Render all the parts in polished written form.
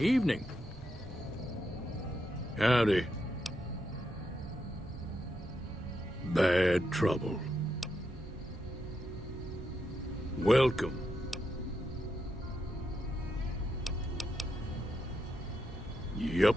Evening. Howdy. Bad trouble. Welcome. Yup.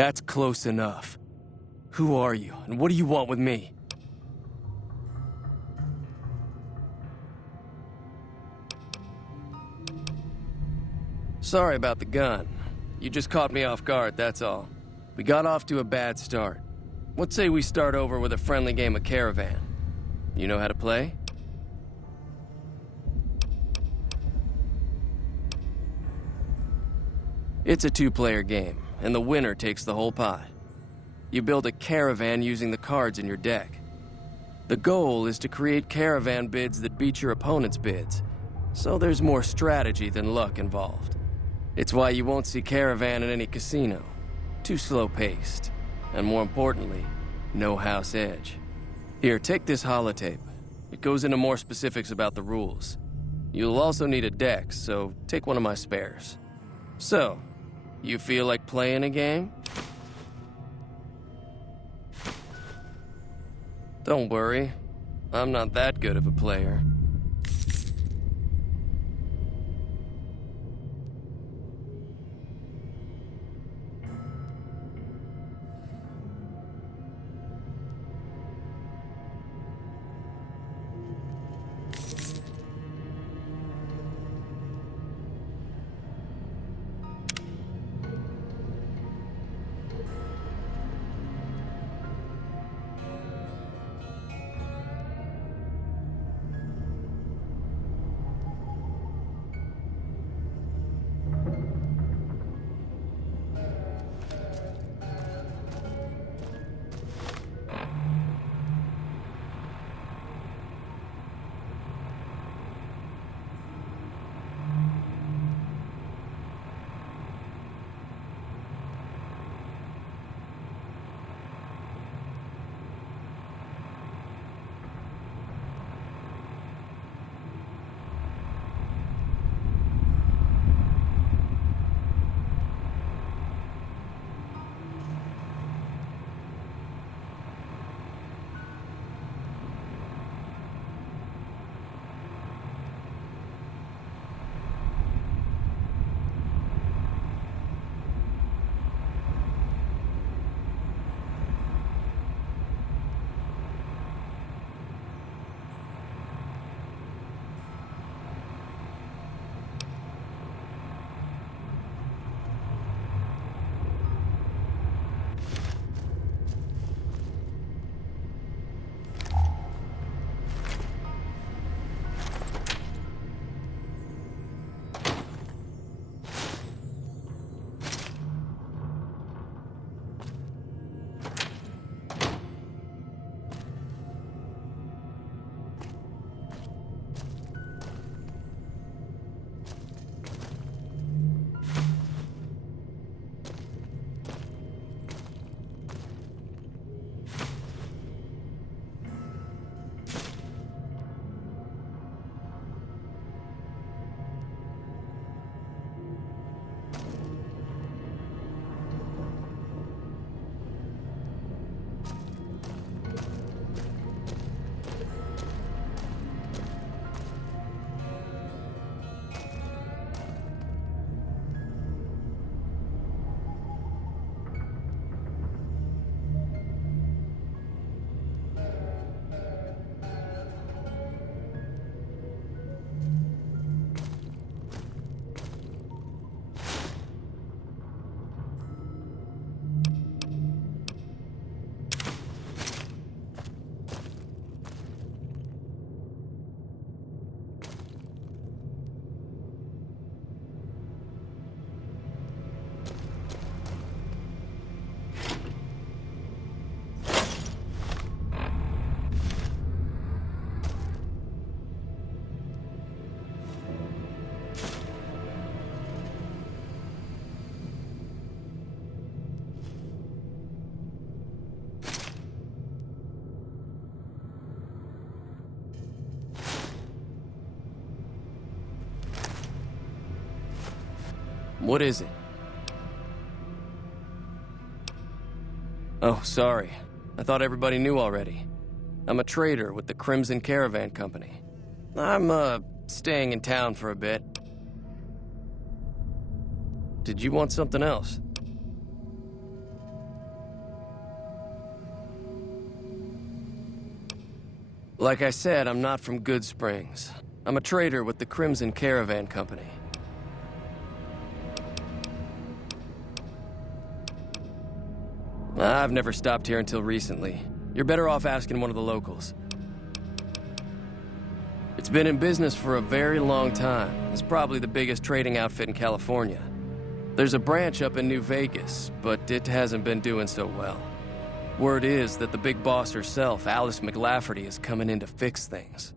That's close enough. Who are you, and what do you want with me? Sorry about the gun. You just caught me off guard, that's all. We got off to a bad start. Let's say we start over with a friendly game of Caravan. You know how to play? It's a two-player game, and the winner takes the whole pot. You build a caravan using the cards in your deck. The goal is to create caravan bids that beat your opponent's bids, so there's more strategy than luck involved. It's why you won't see Caravan in any casino. Too slow-paced. And more importantly, no house edge. Here, take this holotape. It goes into more specifics about the rules. You'll also need a deck, so take one of my spares. So, you feel like playing a game? Don't worry. I'm not that good of a player. What is it? Oh, sorry. I thought everybody knew already. I'm a trader with the Crimson Caravan Company. I'm, staying in town for a bit. Did you want something else? Like I said, I'm not from Goodsprings. I'm a trader with the Crimson Caravan Company. I've never stopped here until recently. You're better off asking one of the locals. It's been in business for a very long time. It's probably the biggest trading outfit in California. There's a branch up in New Vegas, but it hasn't been doing so well. Word is that the big boss herself, Alice McLafferty, is coming in to fix things.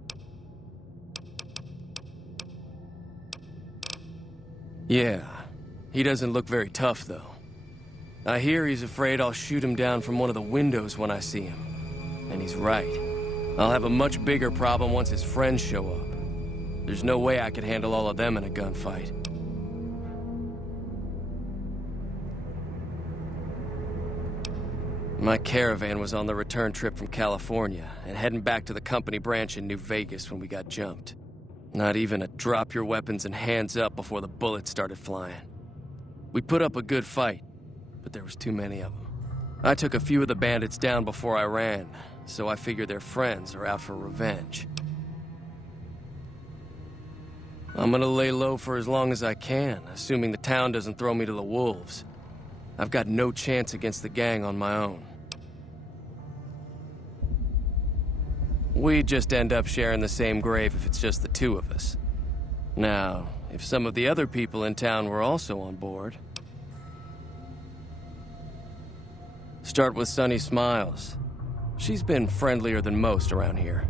Yeah, he doesn't look very tough, though. I hear he's afraid I'll shoot him down from one of the windows when I see him. And he's right. I'll have a much bigger problem once his friends show up. There's no way I could handle all of them in a gunfight. My caravan was on the return trip from California and heading back to the company branch in New Vegas when we got jumped. Not even a drop your weapons and hands up before the bullets started flying. We put up a good fight, but there was too many of them. I took a few of the bandits down before I ran, so I figure their friends are out for revenge. I'm gonna lay low for as long as I can, assuming the town doesn't throw me to the wolves. I've got no chance against the gang on my own. We'd just end up sharing the same grave if it's just the two of us. Now, if some of the other people in town were also on board... Start with Sunny Smiles. She's been friendlier than most around here.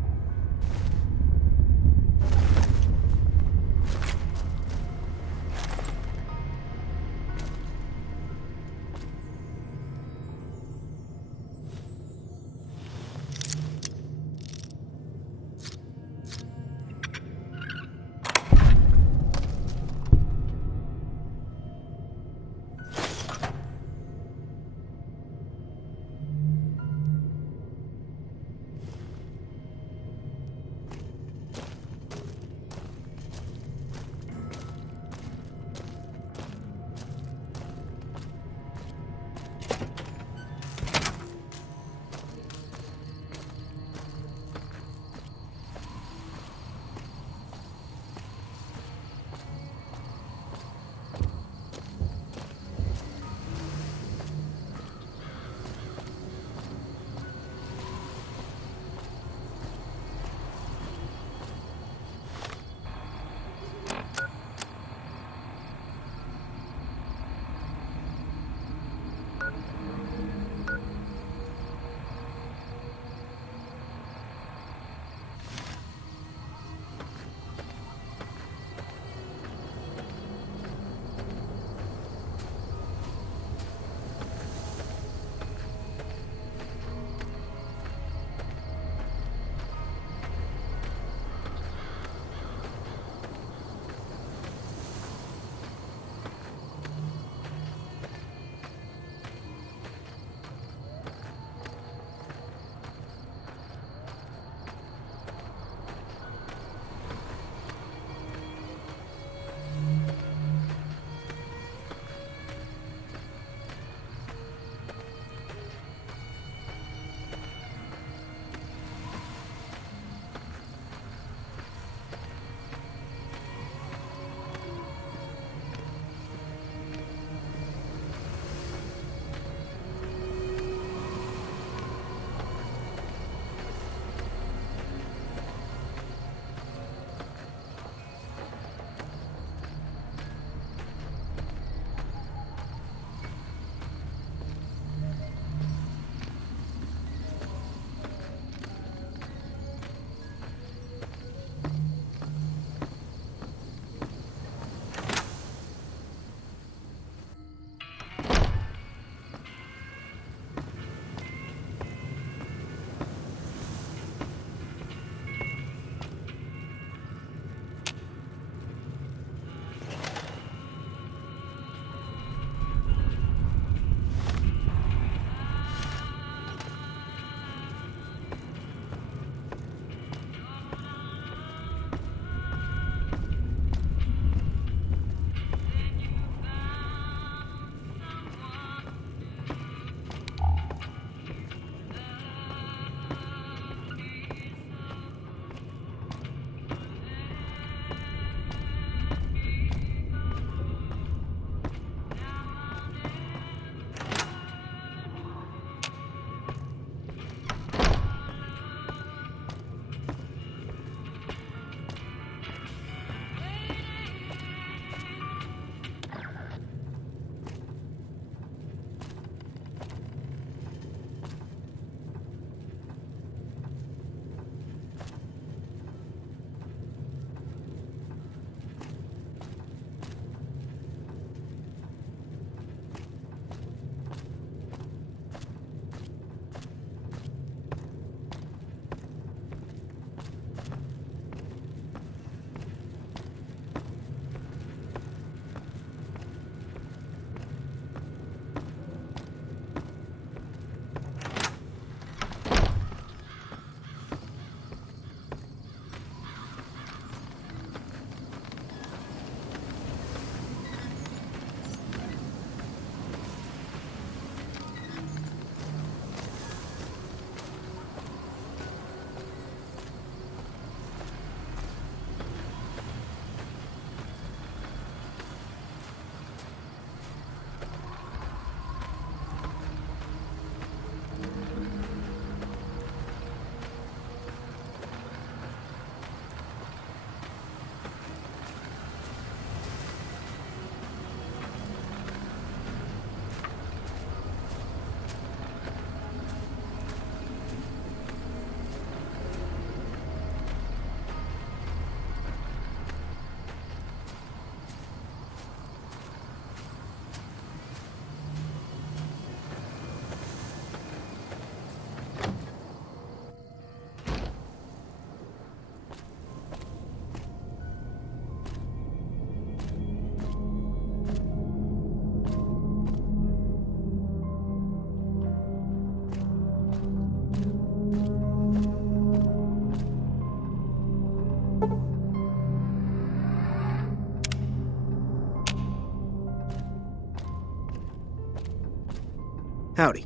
Howdy.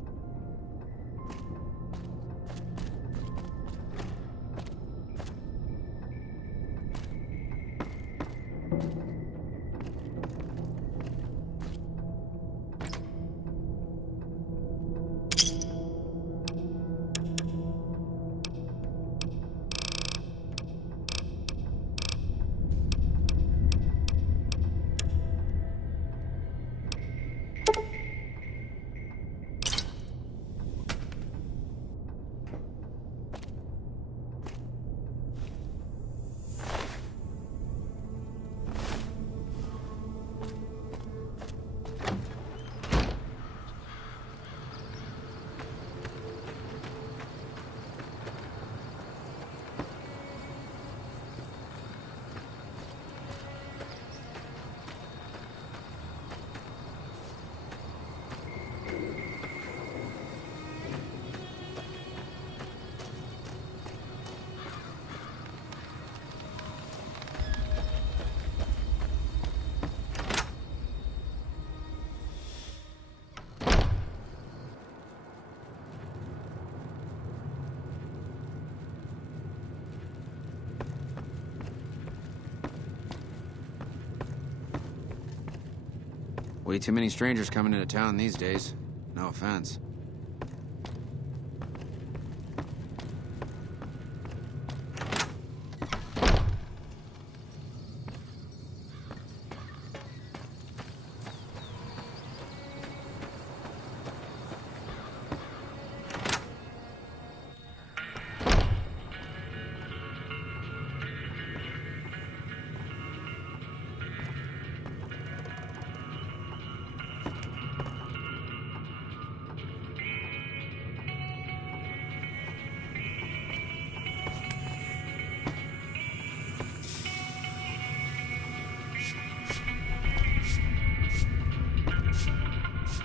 Way too many strangers coming into town these days. No offense.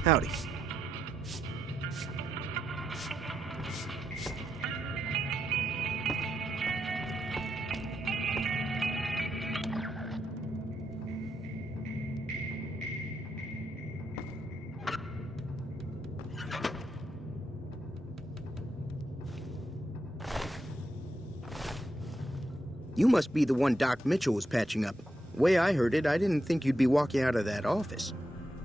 Howdy. You must be the one Doc Mitchell was patching up. Way I heard it, I didn't think you'd be walking out of that office.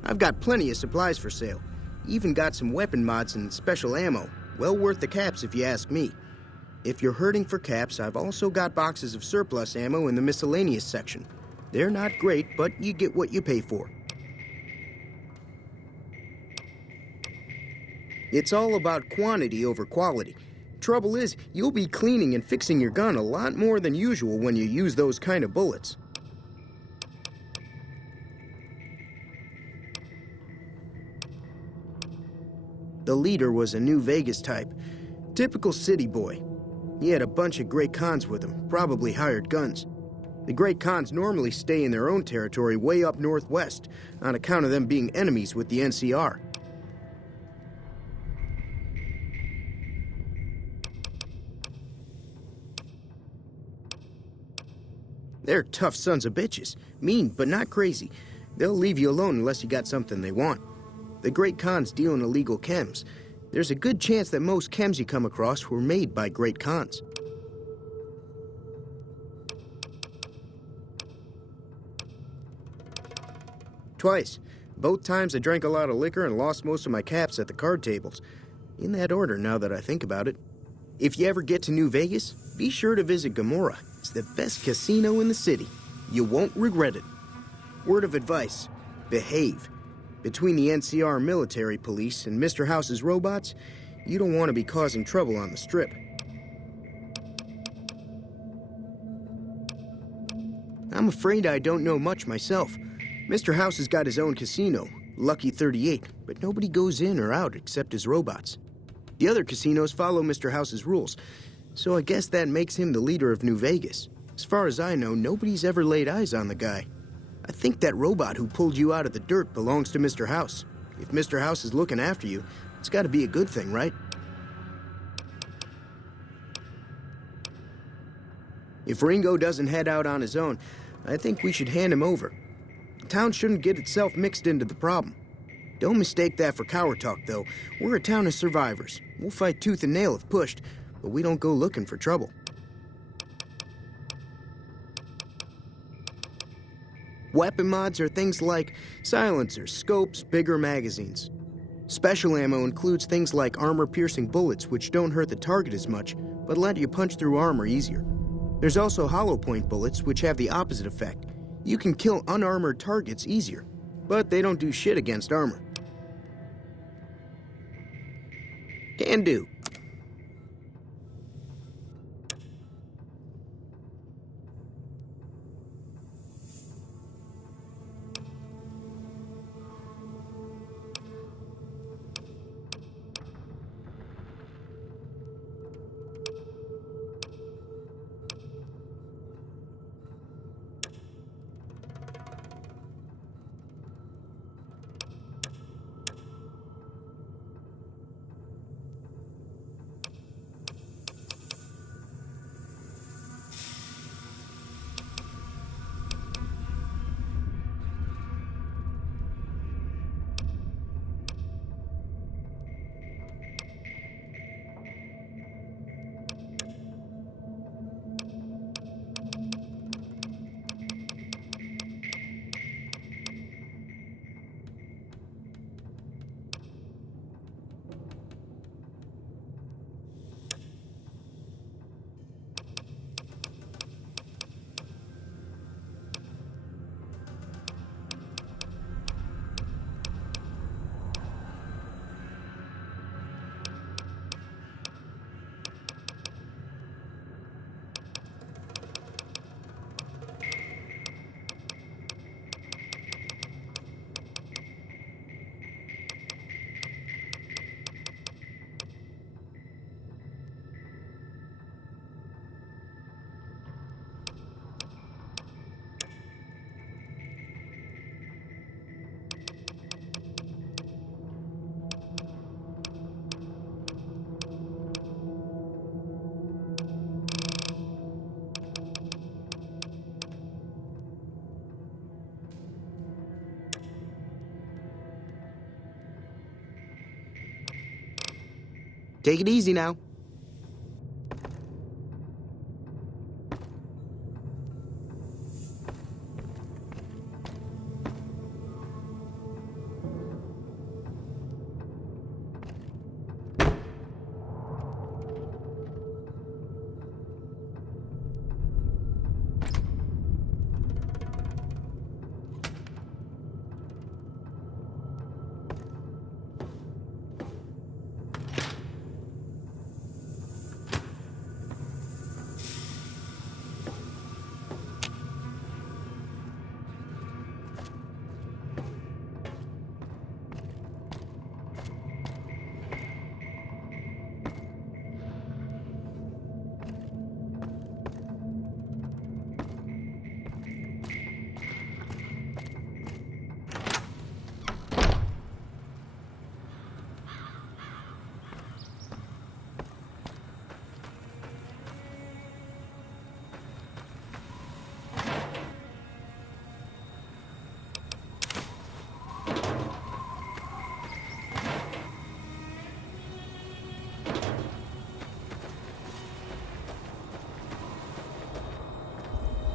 I've got plenty of supplies for sale. Even got some weapon mods and special ammo. Well worth the caps if you ask me. If you're hurting for caps, I've also got boxes of surplus ammo in the miscellaneous section. They're not great, but you get what you pay for. It's all about quantity over quality. Trouble is, you'll be cleaning and fixing your gun a lot more than usual when you use those kind of bullets. The leader was a New Vegas type. Typical city boy. He had a bunch of Great Khans with him, probably hired guns. The Great Khans normally stay in their own territory way up northwest, on account of them being enemies with the NCR. They're tough sons of bitches. Mean, but not crazy. They'll leave you alone unless you got something they want. The Great Khans deal in illegal chems. There's a good chance that most chems you come across were made by Great Khans. Twice. Both times I drank a lot of liquor and lost most of my caps at the card tables. In that order, now that I think about it. If you ever get to New Vegas, be sure to visit Gomorrah. It's the best casino in the city. You won't regret it. Word of advice, behave. Between the NCR military police and Mr. House's robots, you don't want to be causing trouble on the Strip. I'm afraid I don't know much myself. Mr. House has got his own casino, Lucky 38, but nobody goes in or out except his robots. The other casinos follow Mr. House's rules, so I guess that makes him the leader of New Vegas. As far as I know, nobody's ever laid eyes on the guy. I think that robot who pulled you out of the dirt belongs to Mr. House. If Mr. House is looking after you, it's got to be a good thing, right? If Ringo doesn't head out on his own, I think we should hand him over. The town shouldn't get itself mixed into the problem. Don't mistake that for coward talk, though. We're a town of survivors. We'll fight tooth and nail if pushed, but we don't go looking for trouble. Weapon mods are things like silencers, scopes, bigger magazines. Special ammo includes things like armor-piercing bullets, which don't hurt the target as much, but let you punch through armor easier. There's also hollow point bullets, which have the opposite effect. You can kill unarmored targets easier, but they don't do shit against armor. Can do. Take it easy now.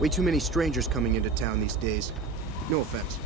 Way too many strangers coming into town these days. No offense.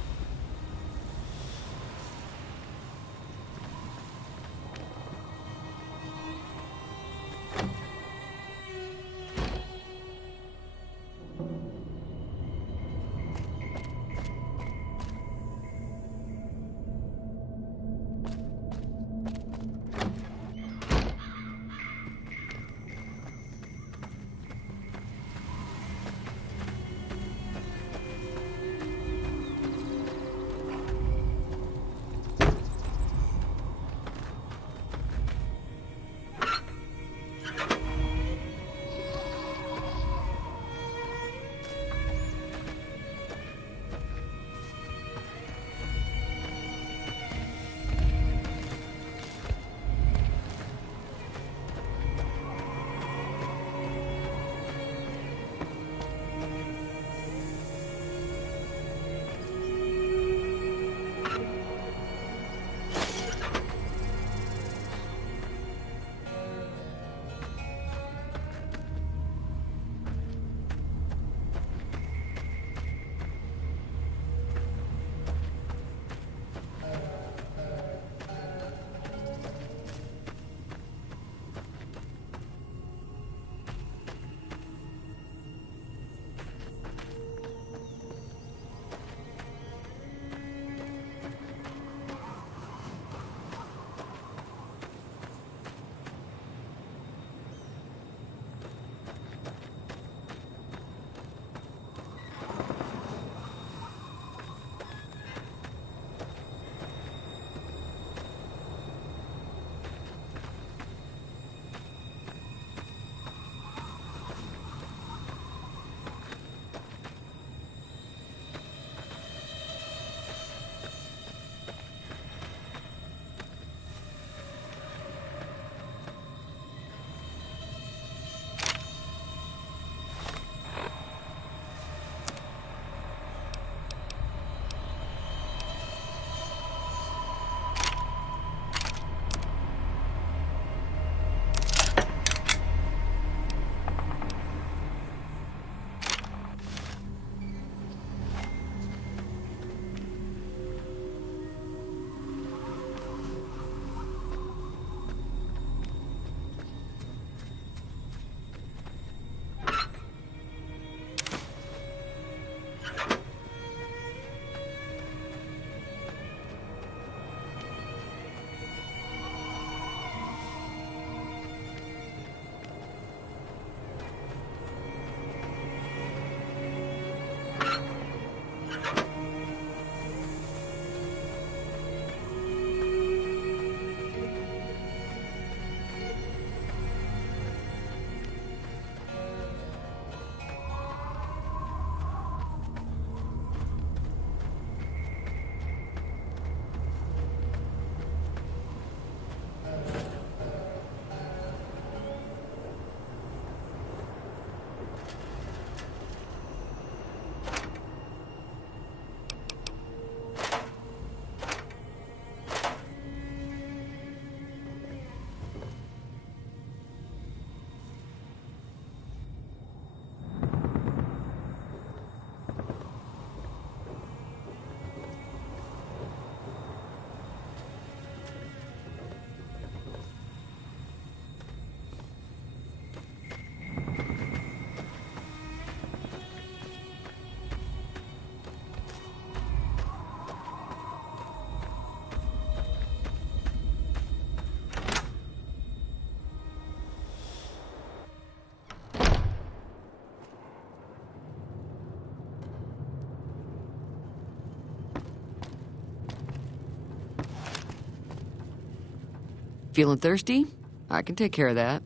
Feeling thirsty? I can take care of that.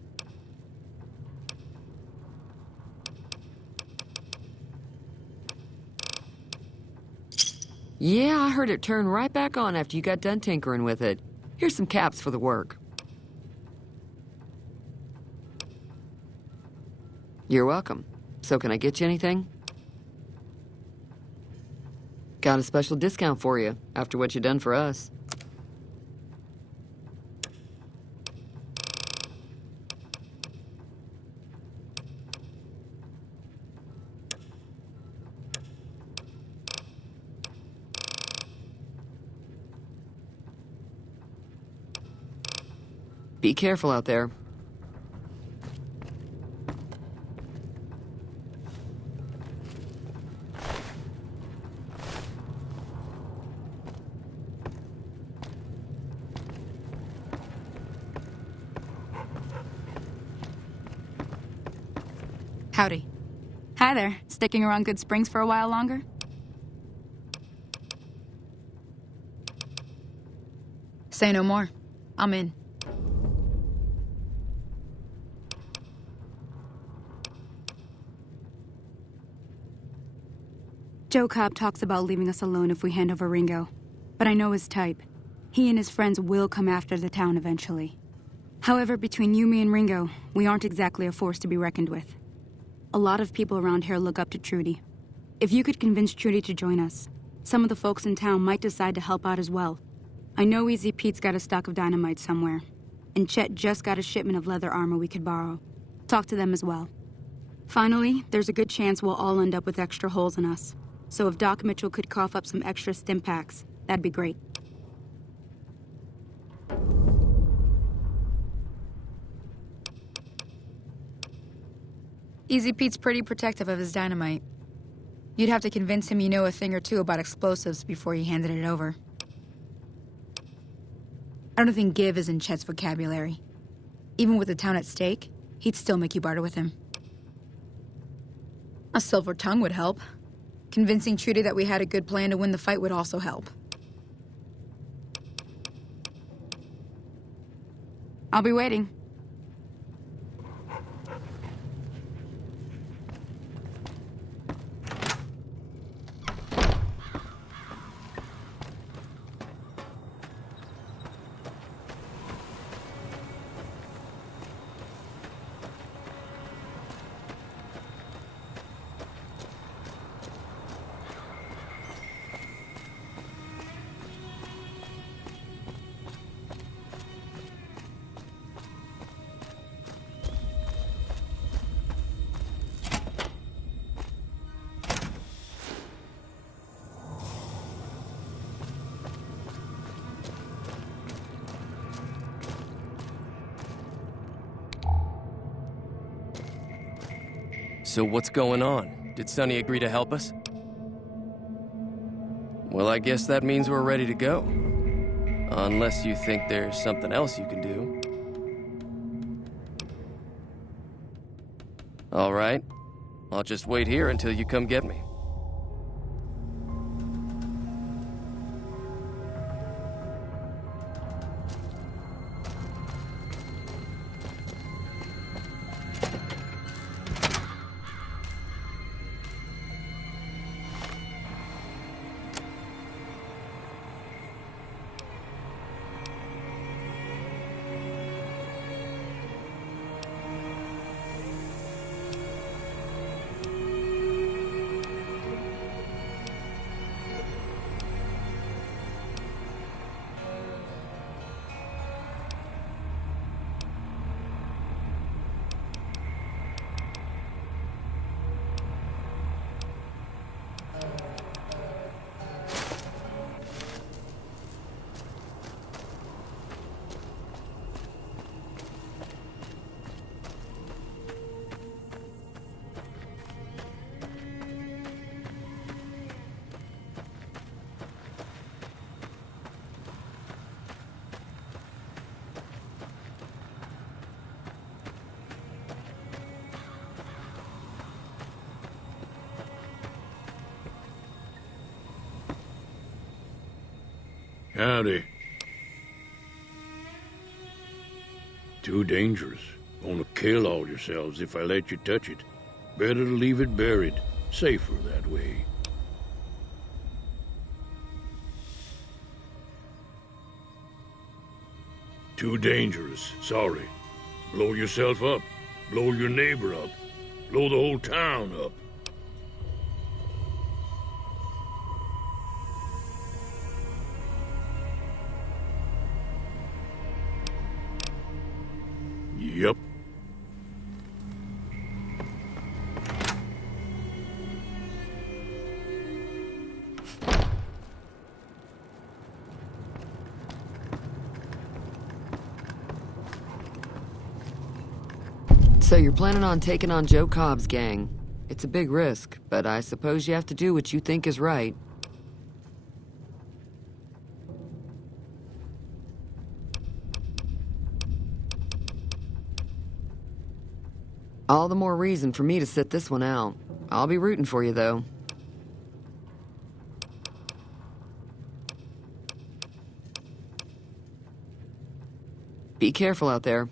Yeah, I heard it turn right back on after you got done tinkering with it. Here's some caps for the work. You're welcome. So can I get you anything? Got a special discount for you, after what you done for us. Be careful out there. Howdy. Hi there. Sticking around Goodsprings for a while longer? Say no more. I'm in. Joe Cobb talks about leaving us alone if we hand over Ringo. But I know his type. He and his friends will come after the town eventually. However, between you, me, and Ringo, we aren't exactly a force to be reckoned with. A lot of people around here look up to Trudy. If you could convince Trudy to join us, some of the folks in town might decide to help out as well. I know Easy Pete's got a stock of dynamite somewhere, and Chet just got a shipment of leather armor we could borrow. Talk to them as well. Finally, there's a good chance we'll all end up with extra holes in us. So if Doc Mitchell could cough up some extra stim packs, that'd be great. Easy Pete's pretty protective of his dynamite. You'd have to convince him you know a thing or two about explosives before you handed it over. I don't think give is in Chet's vocabulary. Even with the town at stake, he'd still make you barter with him. A silver tongue would help. Convincing Trudy that we had a good plan to win the fight would also help. I'll be waiting. So what's going on? Did Sonny agree to help us? Well, I guess that means we're ready to go. Unless you think there's something else you can do. All right. I'll just wait here until you come get me. Howdy. Too dangerous. Gonna kill all yourselves if I let you touch it. Better to leave it buried. Safer that way. Too dangerous. Sorry. Blow yourself up. Blow your neighbor up. Blow the whole town up. Yep. So you're planning on taking on Joe Cobb's gang. It's a big risk, but I suppose you have to do what you think is right. All the more reason for me to sit this one out. I'll be rooting for you, though. Be careful out there.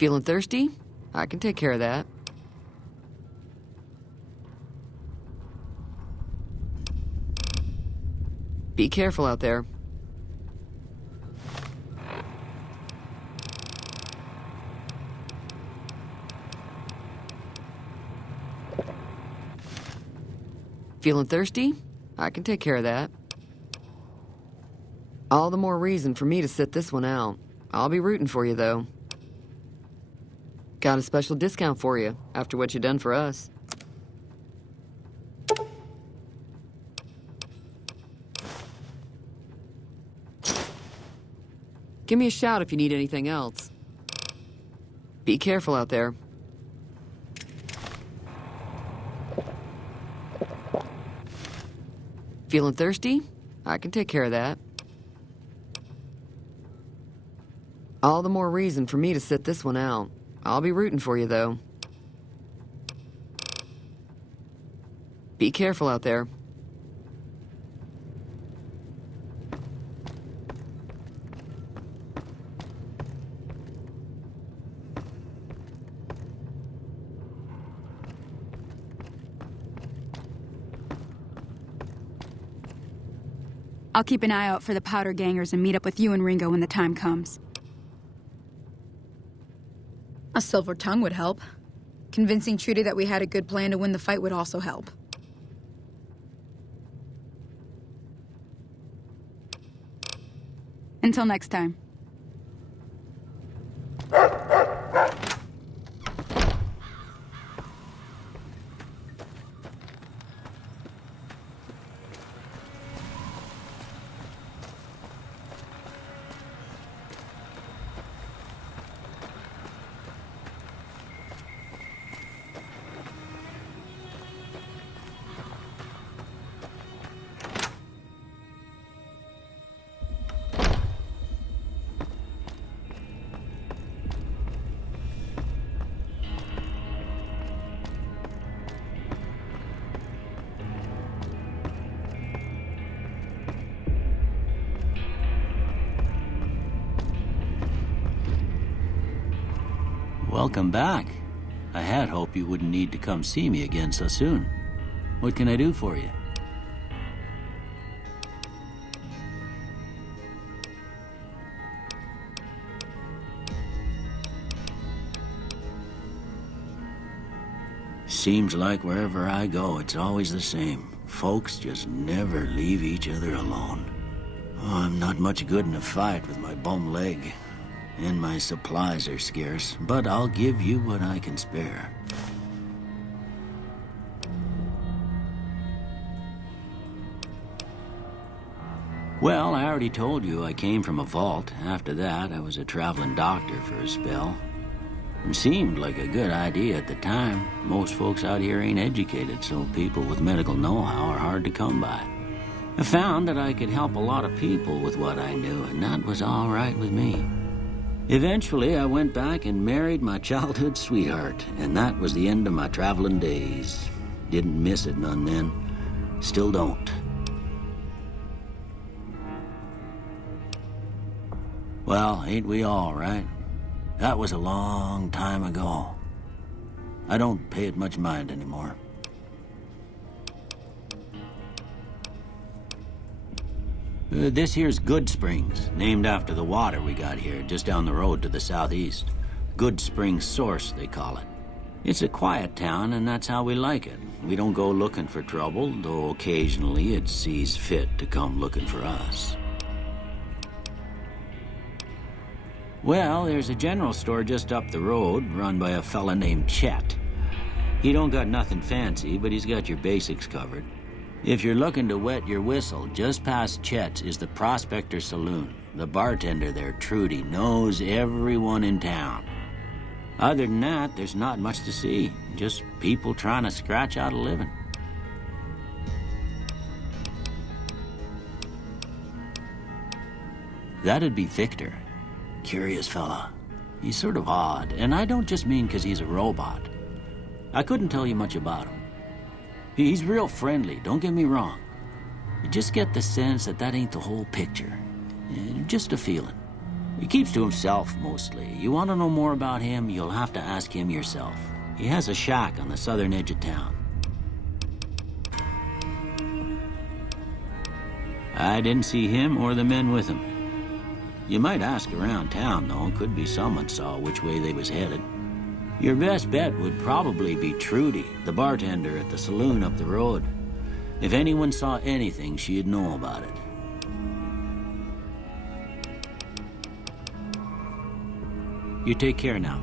Feeling thirsty? I can take care of that. Be careful out there. Feeling thirsty? I can take care of that. All the more reason for me to sit this one out. I'll be rooting for you, though. Got a special discount for you, after what you done for us. Give me a shout if you need anything else. Be careful out there. Feeling thirsty? I can take care of that. All the more reason for me to sit this one out. I'll be rooting for you, though. Be careful out there. I'll keep an eye out for the powder gangers and meet up with you and Ringo when the time comes. A silver tongue would help. Convincing Trudy that we had a good plan to win the fight would also help. Until next time. Welcome back. I had hoped you wouldn't need to come see me again so soon. What can I do for you? Seems like wherever I go, it's always the same. Folks just never leave each other alone. Oh, I'm not much good in a fight with my bum leg. And my supplies are scarce, but I'll give you what I can spare. Well, I already told you I came from a vault. After that, I was a traveling doctor for a spell. It seemed like a good idea at the time. Most folks out here ain't educated, so people with medical know-how are hard to come by. I found that I could help a lot of people with what I knew, and that was all right with me. Eventually, I went back and married my childhood sweetheart, and that was the end of my traveling days. Didn't miss it none then. Still don't. Well, ain't we all, right? That was a long time ago. I don't pay it much mind anymore. This here's Goodsprings, named after the water we got here, just down the road to the southeast. Goodsprings Source, they call it. It's a quiet town, and that's how we like it. We don't go looking for trouble, though occasionally it sees fit to come looking for us. Well, there's a general store just up the road, run by a fella named Chet. He don't got nothing fancy, but he's got your basics covered. If you're looking to wet your whistle, just past Chet's is the Prospector Saloon. The bartender there, Trudy, knows everyone in town. Other than that, there's not much to see. Just people trying to scratch out a living. That'd be Victor. Curious fella. He's sort of odd, and I don't just mean 'cause he's a robot. I couldn't tell you much about him. He's real friendly, don't get me wrong. You just get the sense that that ain't the whole picture. Just a feeling. He keeps to himself, mostly. You want to know more about him, you'll have to ask him yourself. He has a shack on the southern edge of town. I didn't see him or the men with him. You might ask around town, though. Could be someone saw which way they was headed. Your best bet would probably be Trudy, the bartender at the saloon up the road. If anyone saw anything, she'd know about it. You take care now.